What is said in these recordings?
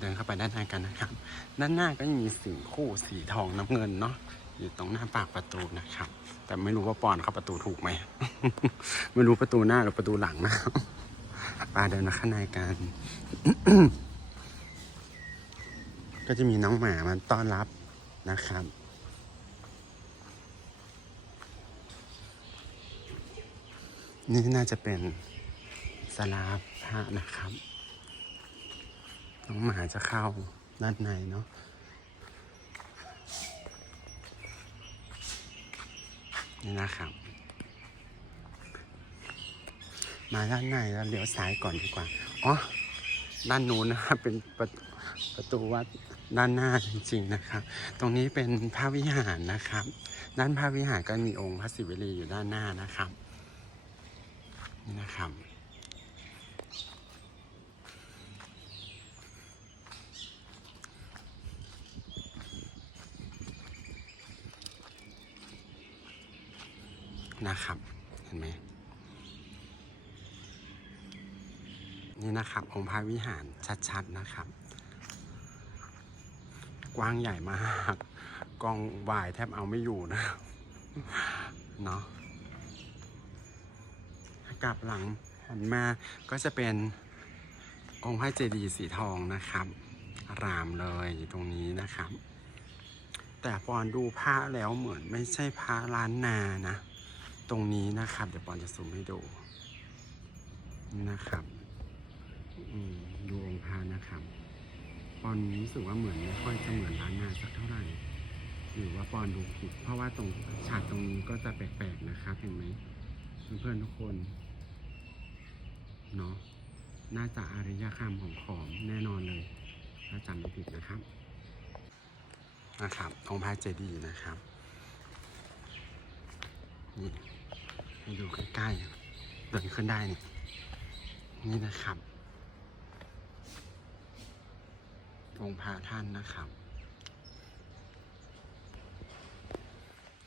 เดินเข้าไปด้านในกันนะครับ ด้านหน้าก็ยังมีสีคู่สีทองน้ำเงินเนาะอยู่ตรงหน้าปากประตูนะครับ แต่ไม่รู้ว่าปอนเข้าประตูถูกไหม ไม่รู้ประตูหน้าหรือประตูหลังนะไปาเดินมาข้างในกัน ก็จะมีน้องหมามันต้อนรับนะครับนี่น่าจะเป็นสลาพระนะครับ น้องหมาจะเข้าด้านในเนาะนี่นะครับ มาด้านในแล้วเลี้ยวซ้ายก่อนดีกว่า อ๋อ ด้านนู้นนะครับเป็นประประตูวัดด้านหน้าจริงๆนะครับ ตรงนี้เป็นพระวิหารนะครับ ด้านพระวิหารก็มีองค์พระศิวลีอยู่ด้านหน้านะครับ นี่นะครับ นะครับ เห็นไหมนี่นะครับ องค์พระวิหารชัดๆนะครับ กว้างใหญ่มากกองวายแทบเอาไม่อยู่นะเนาะกลับหลังหันมาก็จะเป็นองค์พระเจดีย์สีทองนะครับ รามเลยอยู่ตรงนี้นะครับ แต่ปอดูพระแล้วเหมือนไม่ใช่พระล้านนานะ ตรงนี้นะครับ เดี๋ยวปอนจะซูมให้ดูนะครับดูองค์พระนะครับ ปอนรู้สึกว่าเหมือนไม่ค่อยจะเหมือนล้านนาสักเท่าไหร่หรือว่าปอนดูผิด เพราะว่าตรงฉากตรงนี้ก็จะแปลกๆนะครับเห็นไหมเพื่อนๆทุกคนเนาะน่าจะอารยคำของขอมแน่นอนเลยถ้าจำไม่ผิดนะครับนะครับองค์พระเจดีย์นะครับนี่ ดูใกล้ๆเดินขึ้นได้นี่นี่นะครับองค์พระท่านนะครับ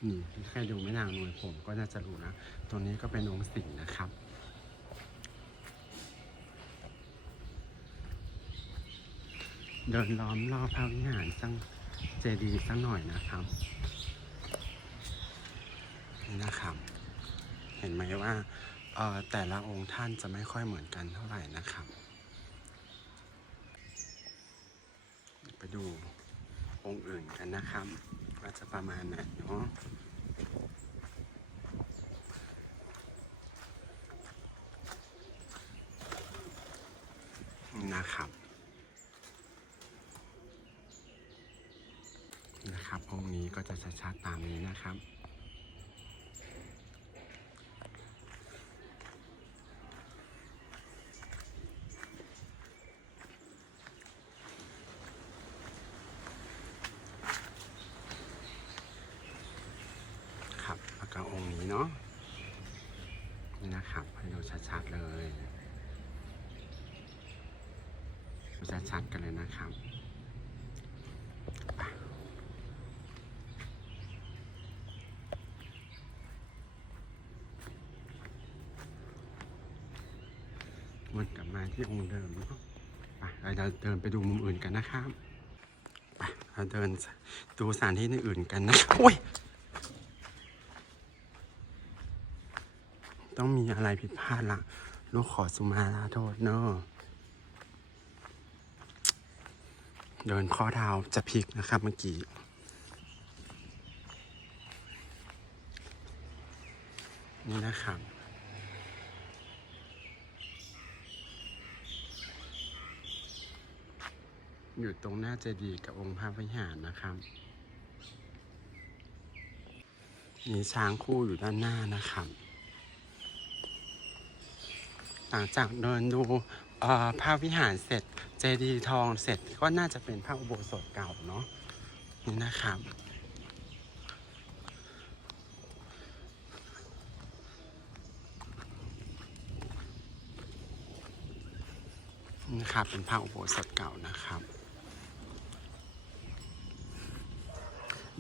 นี่ใครดูไม่นางนวยผมก็น่าจะรู้นะ ตัวนี้ก็เป็นองค์สิงห์นะครับ เดินล้อมรอบพระวิหารสังเจดีย์สักหน่อยนะครับ นะครับ เห็นไหมว่าแต่ละองค์ท่านจะไม่ค่อยเหมือนกันเท่าไหร่นะครับ ไปดูองค์อื่นกันนะครับว่าจะประมาณไหนเนาะนะครับนะครับองค์นี้ก็จะชัดๆตามนี้นะครับแล้วก็องค์ นี้เนาะนี่นะครับให้ดูชัดๆเลยดูชัดๆกันเลยนะครับวนกลับมาที่องค์เดิมเนาะไปเราเดินไปดูมุมอื่นกันนะครับไปเราเดินดูสถานที่อื่นกันนะโอ้ย ต้องมีอะไรผิดพลาดละลูกขอสุมาลาโทษเนอะเดินข้อเท้าจะพลิกนะครับเมื่อกี้นี่นะครับอยู่ตรงหน้าเจดีย์กับองค์พระวิหารนะครับ มีช้างคู่อยู่ด้านหน้านะครับ หลังจากเดินดูพระวิหารเสร็จเจดีย์ทองเสร็จก็น่าจะเป็นพระอุโบสถเก่าเนาะนี่นะครับนี่ครับเป็นพระอุโบสถเก่านะครับ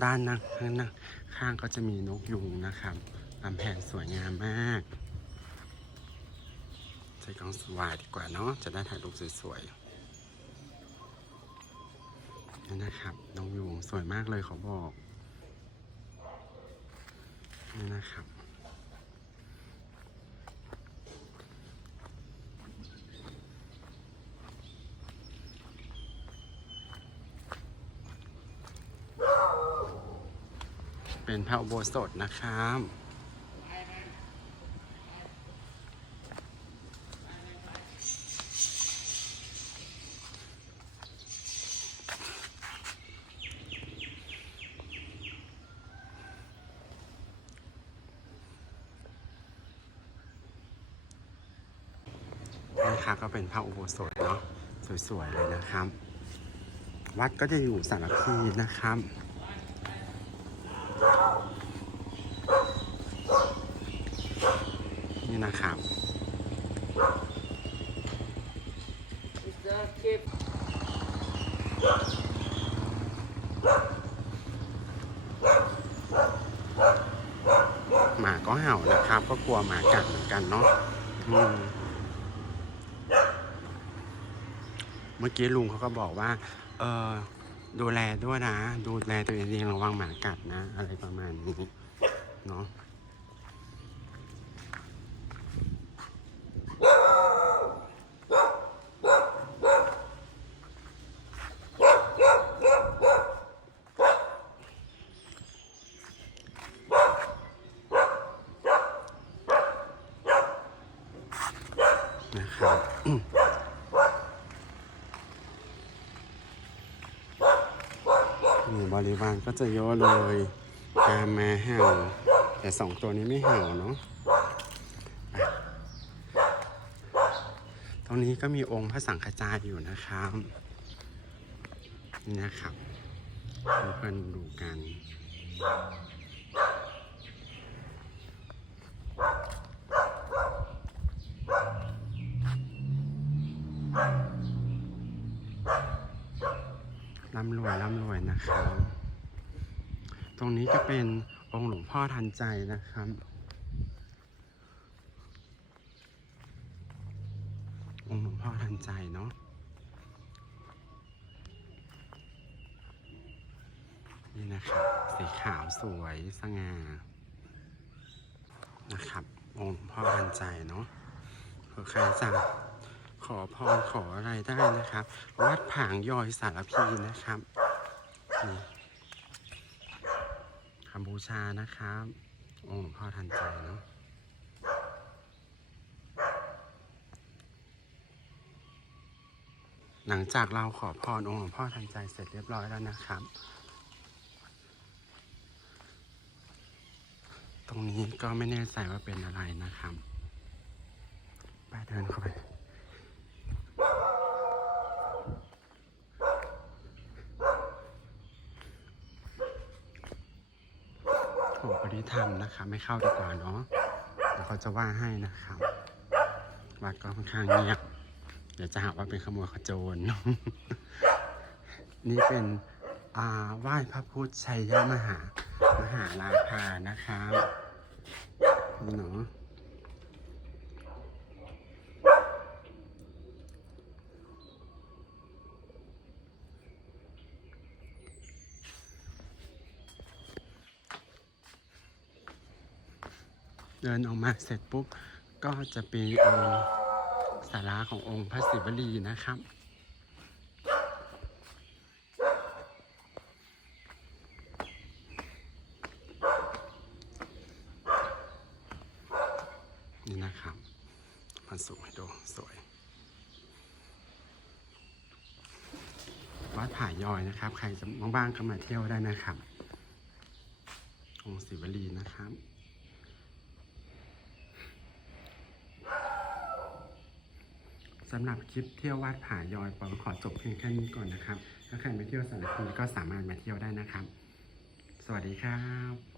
ด้านนะข้างน้าข้างก็จะมีนกยุงนะครับลำแพงสวยงามมาก ใช้กล้องสวายดีกว่าเนาะจะได้ถ่ายรูปสวยๆนี่นะครับน้องยูงสวยมากเลยเขาบอกนี่นะครับเป็นพระอุโบสถนะครับ นี่ค่ะก็เป็นพระอุโบสถเนาะสวยๆเลยนะครับ วัดก็จะอยู่สารพีนะครับนี่นะครับหมาก็เห่านะครับ ก็กลัวหมากัดเหมือนกันเนาะอืม เมื่อกี้ลุงเขาก็บอกว่า เออดูแลด้วยนะ ดูแลตัวเองดีระวังหมากัดนะ อะไรประมาณนี้เนาะนะครับ นี่บ ริวารก็จะเยอะเลยกามาเห่าแต่สองตัวนี้ไม่เห่าเนาะะตรงนี้ก็มีองค์พระสังฆจายอยู่นะครับนี่นะครับให้เพื่อนดูกัน ร่ำรวยร่ำรวยนะครับ ตรงนี้ก็เป็นองค์หลวงพ่อทันใจนะครับ องค์หลวงพ่อทันใจเนาะนี่นะครับสีขาวสวยสง่านะครับ องค์หลวงพ่อทันใจเนาะเผื่อใครจะ อพรขออะไรได้นะครับ วัดผางยอยสารพีนะครับคำบูชานะครับ องค์หลวงพ่อทันใจเนาะหลังจากเราขอพรองค์หลวงพ่อทันใจเสร็จเรียบร้อยแล้วนะครับ ตรงนี้ก็ไม่แน่ใจว่าเป็นอะไรนะครับไปเดินเข้าไป โทำนะคะ ไม่เข้าดีกว่าเนาะเดี๋ยวเขาจะว่าให้นะครับวัดก็ค่อนข้างเงียบเดี๋ยวจะหาว่าเป็นขโมยขโจรนี่เป็นอ่าไหว้พระพุทธชัยมหามหาลาภานะคะเนาะ เดินออกมาเสร็จปุ๊บก็จะเป็นองค์สาราขององค์พระศิวลีนะครับนี่นะครับมันสูงให้ดูสวย วัดผายอยนะครับ ใครจะว่างๆก็มาเที่ยวได้นะครับ องค์ศิวลีนะครับ สำหรับคลิปเที่ยววัดผายอยปอขอจบเพียงแค่นี้ก่อนนะครับ ถ้าใครมาเที่ยวสารพีก็สามารถมาเที่ยวได้นะครับ สวัสดีครับ